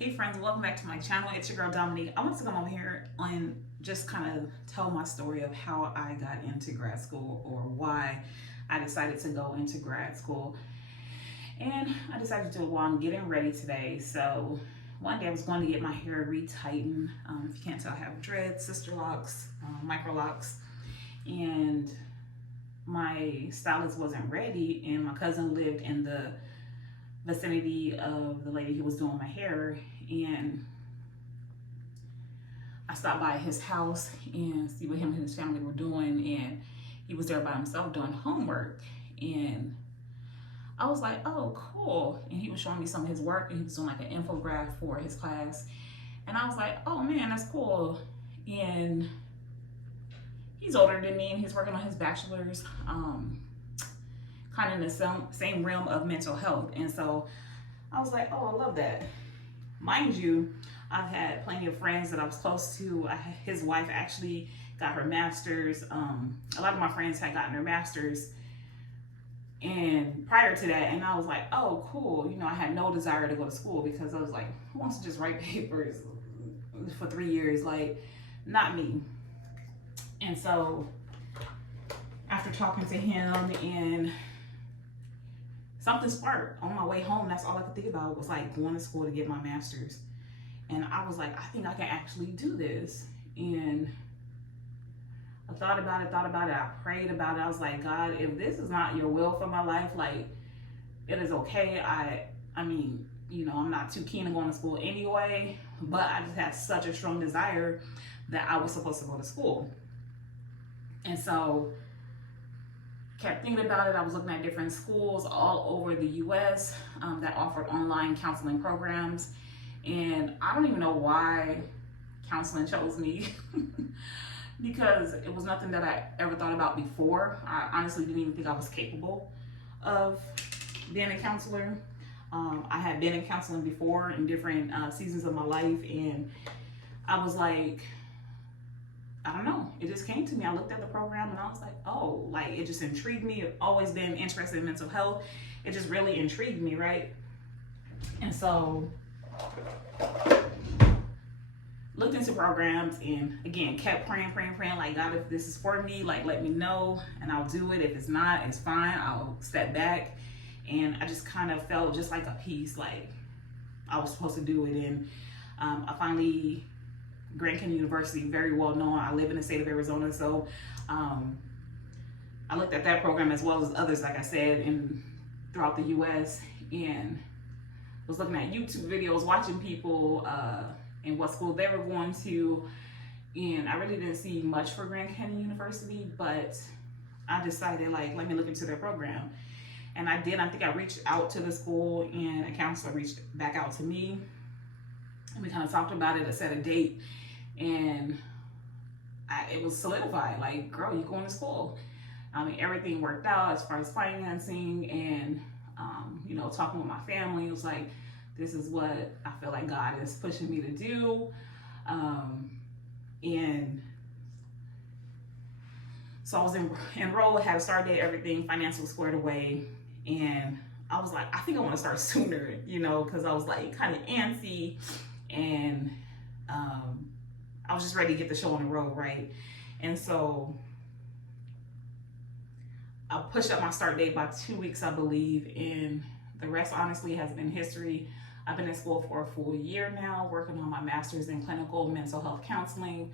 Hey friends, welcome back to my channel. It's your girl Dominique. I want to come over here and just kind of tell my story of how I got into grad school or why I decided to go into grad school. And I decided to do it while I'm getting ready today. So one day I was going to get my hair retightened. If you can't tell, I have dreads, sister locks, micro locks, and my stylist wasn't ready, and my cousin lived in the vicinity of the lady who was doing my hair, and I stopped by his house and see what him and his family were doing, and he was there by himself doing homework, and I was like, oh cool. And he was showing me some of his work, and he was doing like an infographic for his class, and I was like, oh man, that's cool. And he's older than me and he's working on his bachelor's, kind of in the same realm of mental health. And so I was like, oh, I love that. Mind you, I've had plenty of friends that I was close to. His wife actually got her master's. A lot of my friends had gotten their master's and prior to that, and I was like, oh, cool. You know, I had no desire to go to school because I was like, who wants to just write papers for 3 years? Like, not me. And so after talking to him, and something sparked on my way home. That's all I could think about was like going to school to get my master's. And I was like, I think I can actually do this. And I thought about it. I prayed about it. I was like, God, if this is not your will for my life, like, it is okay. I mean, you know, I'm not too keen on going to school anyway, but I just had such a strong desire that I was supposed to go to school. And so kept thinking about it. I was looking at different schools all over the US that offered online counseling programs. And I don't even know why counseling chose me because it was nothing that I ever thought about before. I honestly didn't even think I was capable of being a counselor. I had been in counseling before in different seasons of my life, and I was like, I don't know, it just came to me. I looked at the program and I was like, oh, like, it just intrigued me. I've always been interested in mental health. It just really intrigued me, right? And so looked into programs, and again, kept praying, like, God, if this is for me, like, let me know and I'll do it. If it's not, it's fine. I'll step back. And I just kind of felt just like a peace, like I was supposed to do it. And I finally, Grad University, very well known. I live in the state of Arizona, so I looked at that program as well as others, like I said, throughout the U.S. and was looking at YouTube videos, watching people and what school they were going to, and I really didn't see much for Grad University, but I decided, like, let me look into their program, and I did. I think I reached out to the school, and a counselor reached back out to me, and we kind of talked about it. I set a date, and it was solidified. Like, girl, you going to school. I mean, everything worked out as far as financing and, you know, talking with my family. It was like, this is what I feel like God is pushing me to do. And so I was enrolled, had a start date, everything, financial squared away. And I was like, I think I want to start sooner, you know, because I was like kind of antsy, and I was just ready to get the show on the road, right? And so I pushed up my start date by 2 weeks, I believe, and the rest honestly has been history. I've been in school for a full year now, working on my master's in clinical mental health counseling.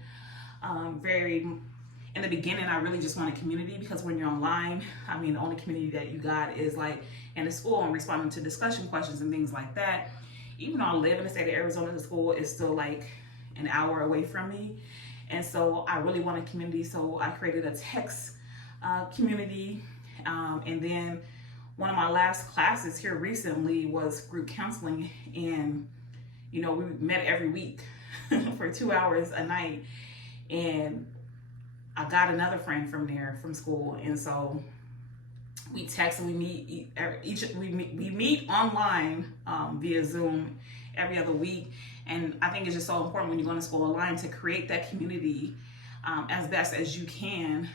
In the beginning, I really just wanted community, because when you're online, I mean, the only community that you got is like in the school and responding to discussion questions and things like that. Even though I live in the state of Arizona, the school is still like an hour away from me. And so I really wanted community. So I created a text community. And then one of my last classes here recently was group counseling. And, you know, we met every week for 2 hours a night. And I got another friend from there, from school. And so we text and we meet online via Zoom every other week. And I think it's just so important when you're going to school online to create that community as best as you can.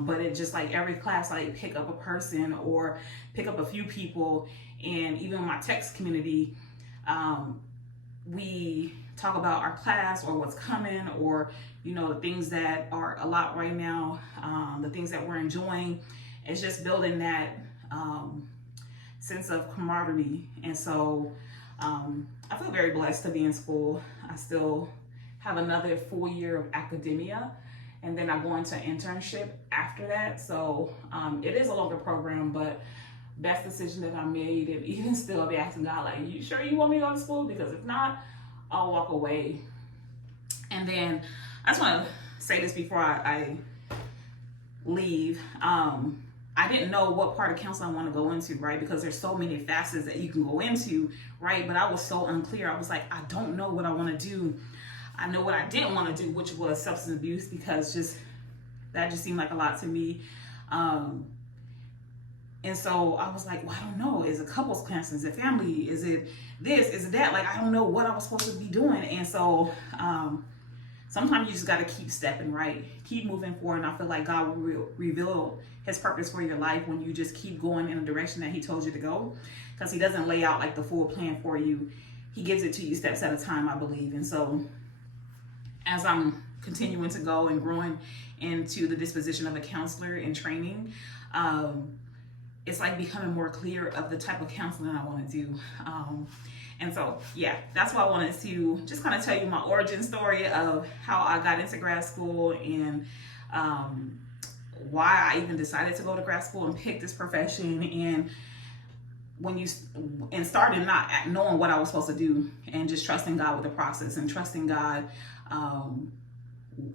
But it just, like, every class, I pick up a person or pick up a few people. And even my text community, we talk about our class or what's coming, or you know, the things that are a lot right now, the things that we're enjoying. It's just building that sense of camaraderie. And so I feel very blessed to be in school. I still have another full year of academia, and then I go into internship after that. So it is a longer program, but best decision that I made. And even still, I'll be asking God, like, you sure you want me to go to school? Because if not, I'll walk away. And then I just want to say this before I leave. I didn't know what part of counseling I want to go into, right? Because there's so many facets that you can go into, right? But I was so unclear. I was like, I don't know what I want to do. I know what I didn't want to do, which was substance abuse, because that just seemed like a lot to me. And so I was like, well, I don't know. Is it couples counseling? Is it family? Is it this? Is it that? Like, I don't know what I was supposed to be doing. And so sometimes you just got to keep stepping, right? Keep moving forward. And I feel like God will reveal his purpose for your life when you just keep going in the direction that he told you to go. Because he doesn't lay out like the full plan for you. He gives it to you steps at a time, I believe. And so as I'm continuing to go and growing into the disposition of a counselor and training, it's like becoming more clear of the type of counseling I want to do. And so, yeah, that's why I wanted to just kind of tell you my origin story of how I got into grad school, and why I even decided to go to grad school and pick this profession. And started not knowing what I was supposed to do, and just trusting God with the process, and trusting God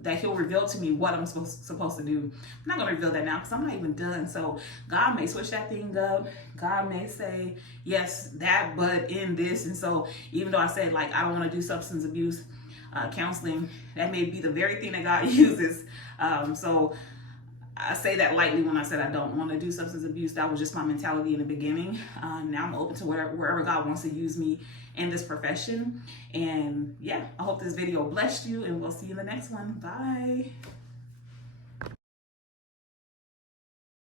that he'll reveal to me what I'm supposed to do. I'm not going to reveal that now because I'm not even done. So God may switch that thing up. God may say, yes, that, but in this. And so even though I said, like, I don't want to do substance abuse counseling, that may be the very thing that God uses. So I say that lightly when I said I don't want to do substance abuse. That was just my mentality in the beginning. Now I'm open to wherever God wants to use me in this profession. And yeah, I hope this video blessed you, and we'll see you in the next one. Bye.